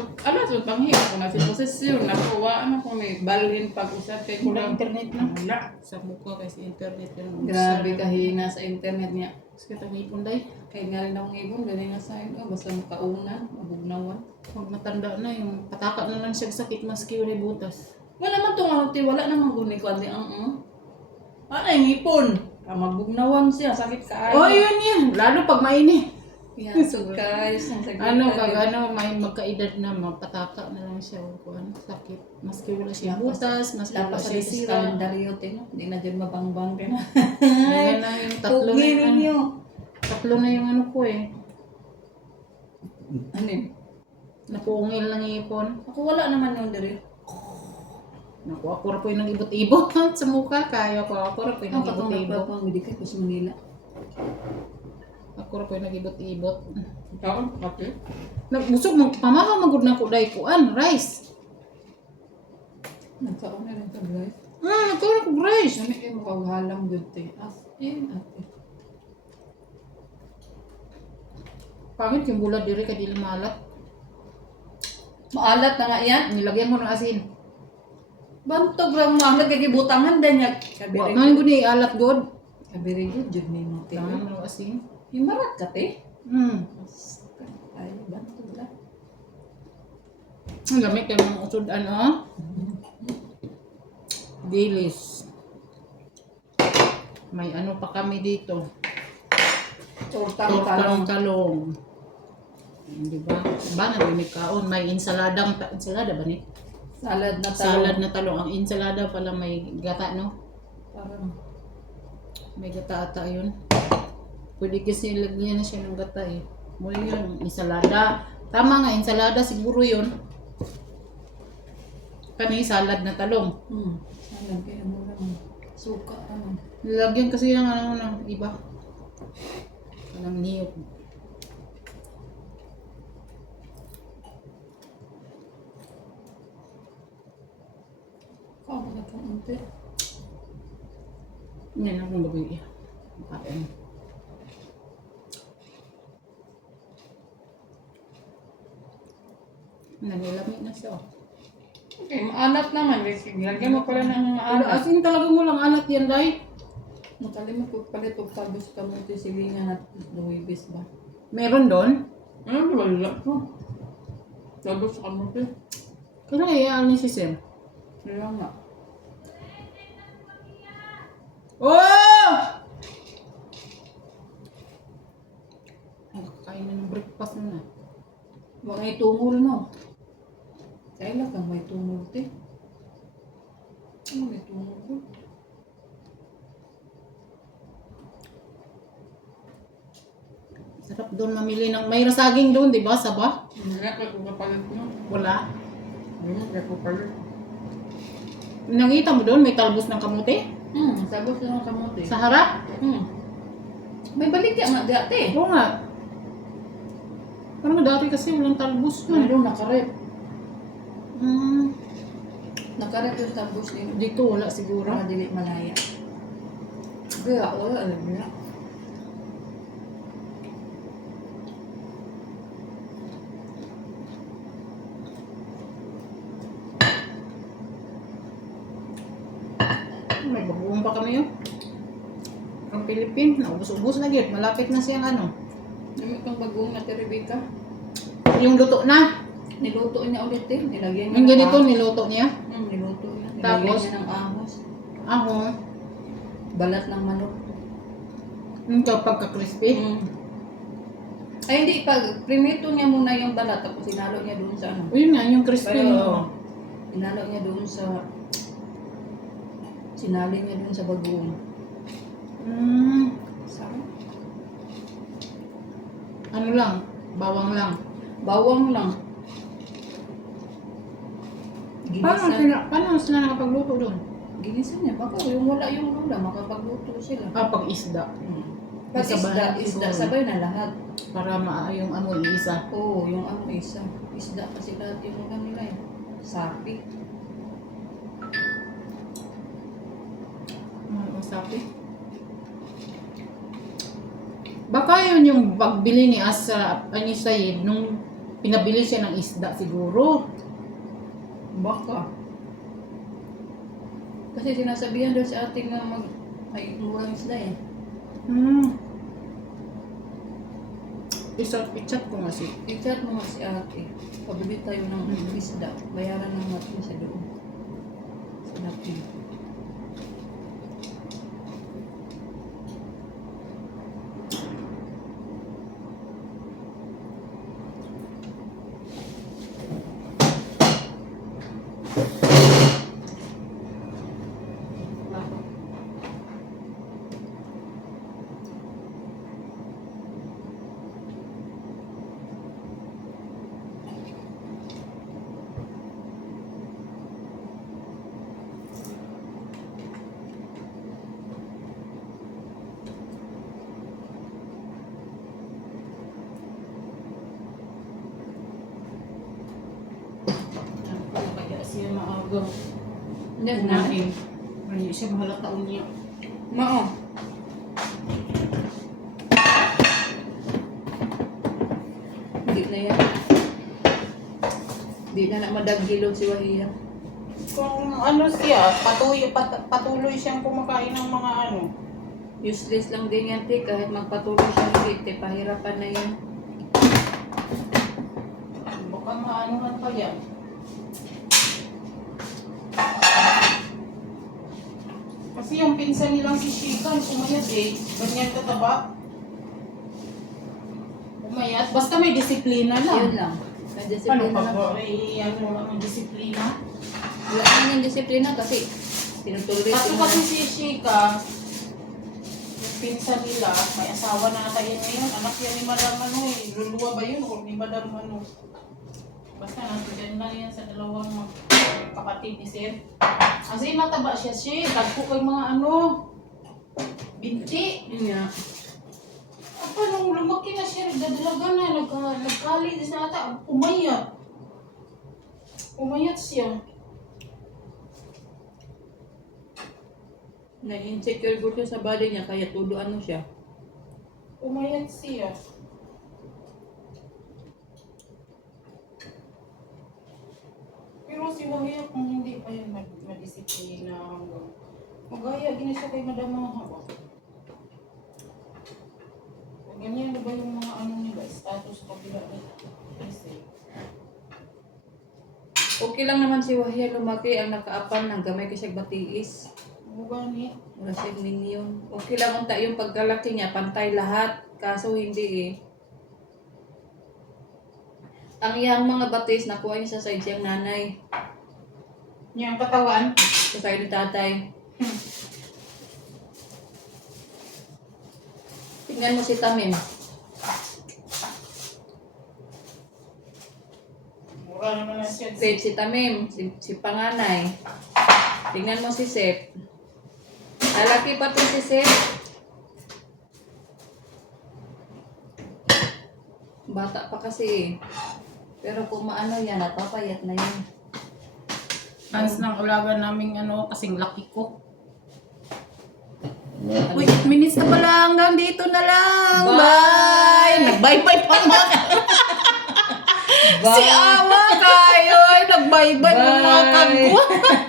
ano so panghiya ko na si posesyon ako wa ano ko may balhin pag-usap kay ko Wala lang internet na. wala. Sa mukha kasi internet yung Grabe kahina sa internet niya. Kasi itong ipon day. Kaya nga rin akong ibon, ganyan nga sa inyo. Basta makaunan, mabugnawan. Pag matanda na yung pataka na lang siya sakit maski wala butas. Wala man itong ano, wala naman guni ko. Ano yung ipon? Mabugnawan siya, sakit ka. Oh, yun yan. Lalo pag maini. Yan, so guys, ang sakit. Ano, pag ano, may magkaedad na, mapataka na lang siya. O kung ano, sakit. Maski wala siya butas, maski wala Lapas sa siya sa sira. kalendaryo, tino. Hindi na dyan mabangbang ka na. Yan na yung tatlo na Pugi yung ano. ninyo. Tatlo na yung ano ko eh. Ano yun? Napungil ng ipon. Ako wala naman yung diri. Naku, ako ra po yung nag-ibot-ibot sa mukha. Kaya ko, ako ra po yung Ang katong nag-ibot-ibot. nagpapang medikal ko sa Manila. Ako ra po yung nag-ibot-ibot. Ikaw? Okay. Busog mo, pamaha magod na ko dahil kuan, rice. Nagsaon na rin sa guys. Nagkaroon ko rice. Kami kayo makawhalang good thing. As in, ate. Pangit yung bulad diri kay dili malat. Maalat na nga yan. Nilagyan ko ng asin. Bantog lang mo. Nagkakibutangan din niya. Wa Kabiri. man gud ni alat god. Kabiri good. Jud may mo. Tangan mo ng asin. Himarat ka, te. Ay, bantog lang. Ang gamit kay mga usod ano. Dilis. May ano pa kami dito. Tortang Tortang talong. talong. Di ba? Ba na may kaon, may ensalada ba ni? Salad na talong. Salad na talong. Ang ensalada pala may gata, no? Parang, May gata ata yun. Pwede kasi lagyan na siya ng gata eh. Muli yun, ensalada. Tama nga, ensalada siguro yun. Kani salad na talong. salad kaya mo lang. Suka, ano. Nilagyan kasi ng ano ng iba. Walang niyog. Kau na kang unti. Yan akong bagoy. Makain. Nanilamig na siya. Okay, maalat naman. Lagyan mo pala ng Ano, maalat. asin talagang walang alat yan, Day. Nakalimot ko palit og tabos kamuti silingan at luwibis ba? Meron doon. Ano wala ko? Tabos kamuti. Kaya kaya ni si Sir. Kaya nga. Oh! Kakain na ng breakfast na. Huwag may tungol no. Kailan kang may tungol te? Ano may tungol ko? Sarap doon mamili ng may saging doon, di ba? Saba? Hindi ko kapalit no. Wala. Hindi ko kapalit. Nakita mo doon, may talbos ng kamote? Sabos na ng kamuti. Sa harap? May baligya nga dati. Oo nga. Parang dati kasi walang talbos na. Mayroong nakarep. Hmm. Nakarep yung tabos din. Dito wala siguro. Para dili malaya. Kaya wala alam niya. May bagoong pa kami yun. Ang Philippine, naubos-ubos na gid. Malapit na siyang ano. Dami kang bagong na Rebecca. Yung luto na. Niluto niya ulit eh. Nilagyan niya Yung ng ganito, ahos. niluto niya. Niluto niya. Nilagyan Tapos? niya ng ahos. Ako, Balat ng manok. yung pagka-crispy. Ay hindi, pag primito niya muna yung balat tapos sinalo niya doon sa ano. O yun nga, yung crispy. Pero, sinalo niya doon sa sinali niya doon sa bagoong. Sarap. Ano lang, bawang lang. Bawang lang. Ginisa. Paano sila nakapagluto doon? Ginisa niya. Baka yung wala yung lula, makapagluto sila. Pag isda. Pag Sabayan isda, siguro. sabay na lahat. Para yung amoy isa. Oo, yung ano isa. Isda kasi lahat yung mga nila eh. Sapi. Sabi. Baka yun yung pagbili ni Asa, ni Sayid, nung pinabili siya ng isda siguro. Baka. Kasi sinasabihan daw sa ating na may murang isda eh. I-chat ko nga si. I-chat mo nga si ate. Pabili tayo ng isda. Bayaran ng natin sa doon. Sa natin. Kaya siya maaga. Yes, na. Kumain. Hindi siya mahalata niya. Mao. Hindi na yan. Hindi na madagilog si Wahia. Kung ano siya, patuloy siyang kumakain ng mga ano. Useless lang din yan, te. Kahit magpatuloy siya ulit, te. Pahirapan na yan. Baka maanuhan pa yan. Kasi yung pinsan nilang si Shika, umayat eh. Ganyan kataba. Umayat. Basta may disiplina lang. Yun lang. May Ano disiplina pa lang. ba? Ay, ano lang ang disiplina? Wala naman yung disiplina kasi tinutuloy Kaso ko kasi si Shika, yung pinsan nila, may asawa na ata yan ngayon. Anak yan ni Madam ano eh. Luluwa ba yun o ni Madam ano? Basta nasa dyan lang yan sa dalawang kapatid ni Sir. Kasi mataba siya siya. Tagpo kay mga ano. Binti. Yun nga. Apa nung lumaki na siya, nagdadalaga na, nagkali din na ata, umayat. Umayat siya. Na-insecure ko siya sa body niya kaya todo ano siya. Umayat siya. Pero si Wahia kung hindi pa yan madisiplina hanggang magaya gina siya kay Madam Maha. Ganyan na ba yung mga ano nila, status kabila nila? Kasi, Okay lang naman si Wahia lumaki ang nakaapan ng gamay kasi batiis. gani. Wala siyang minion. Okay lang unta yung pagkalaki niya, pantay lahat. Kaso hindi eh. Ang iyang mga batis, nakuha niya sa side siyang nanay. Yung katawan, Sa side ni tatay. Tingnan mo si Tamim. mura naman na siya. Wait, si Tamim, si panganay. Tingnan mo si Sep. Lalaki pa to si Sep. Bata pa kasi eh. Pero kung maano yan, napapayat na yan. Hans ng ulaga naming ano, kasing laki ko. Uy, 8 minutes na pala, hanggang dito na lang. Bye! Nag-bye-bye pa mga Bye! Si Awa kayo, nag-bye-bye mga Bye! kagwa.